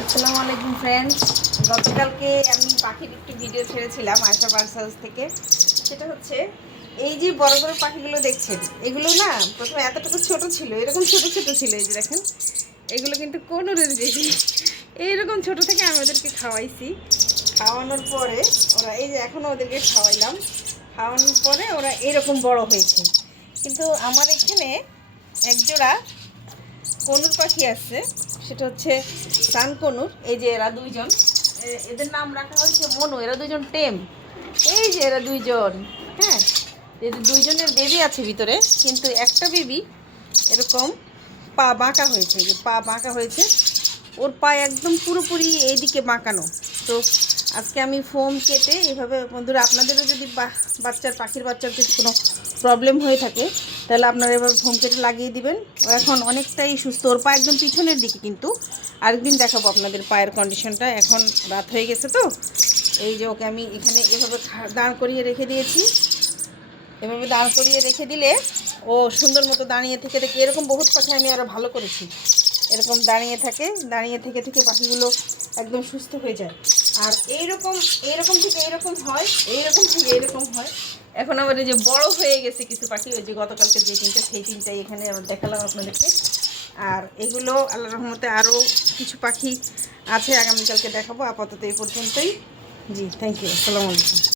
আসসালামু আলাইকুম ফ্রেন্ডস। গতকালকে আমি পাখির একটি ভিডিও ছেড়েছিলাম আশা বার্ডস হাউস থেকে। সেটা হচ্ছে এই যে বড় বড় পাখিগুলো দেখছেন, এগুলো না প্রথমে এতটুকু ছোট ছিল, এরকম ছোট ছোট ছিল। এই যে দেখেন, এগুলো কিন্তু কোনোরের বেবি। এইরকম ছোট থেকে আমি ওদেরকে খাওয়াইছি। খাওয়ানোর পরে ওরা এই যে এখনও ওদেরকে খাওয়াইলাম। খাওয়ানোর পরে ওরা এরকম বড় হয়েছে। কিন্তু আমার এখানে একজোড়া কনুর পাখি আছে, সেটা হচ্ছে সান কনুর। এই যে এরা দুইজন, এদের নাম রাখা হয়েছে মনু। এরা দুইজন টেম। এই যে এরা দুইজন, হ্যাঁ, এদের দুইজনের বেবি আছে ভিতরে, কিন্তু একটা বেবি এরকম পা বাঁকা হয়েছে। যে পা বাঁকা হয়েছে, ওর পা একদম পুরোপুরি এইদিকে বাঁকানো। তো আজকে আমি ফোম কেটে এইভাবে, বন্ধুরা আপনাদেরও যদি পাখির বাচ্চার যদি কোনো প্রবলেম হয়ে থাকে তাহলে আপনারা এভাবে ফোম কেটে লাগিয়ে দিবেন। ও এখন অনেকটাই সুস্থ। ওর পা একদম পিছনের দিকে, কিন্তু আরেকদিন দেখাবো আপনাদের পায়ের কন্ডিশনটা। এখন রাত হয়ে গেছে তো এই যে ওকে আমি এখানে এভাবে দাঁড় করিয়ে রেখে দিয়েছি। এভাবে দাঁড় করিয়ে রেখে দিলে ও সুন্দর মতো দাঁড়িয়ে থেকে এরকম বহুত পাখি আমি আরও ভালো করেছি। এরকম দাঁড়িয়ে থেকে থেকে পাখিগুলো একদম সুস্থ হয়ে যায়। আর এইরকম থেকে এইরকম হয়, এইরকম থেকে এরকম হয়। এখন আবার এই যে বড় হয়ে গেছে কিছু পাখি, ওই যে গতকালকে যে তিনটা, সেই তিনটাই এখানে আবার দেখালাম আপনাদেরকে। আর এগুলো আল্লাহর রহমতে আরও কিছু পাখি আছে, আগামীকালকে দেখাবো। আপাতত এই পর্যন্তই। জি, থ্যাংক ইউ, আসসালামু আলাইকুম।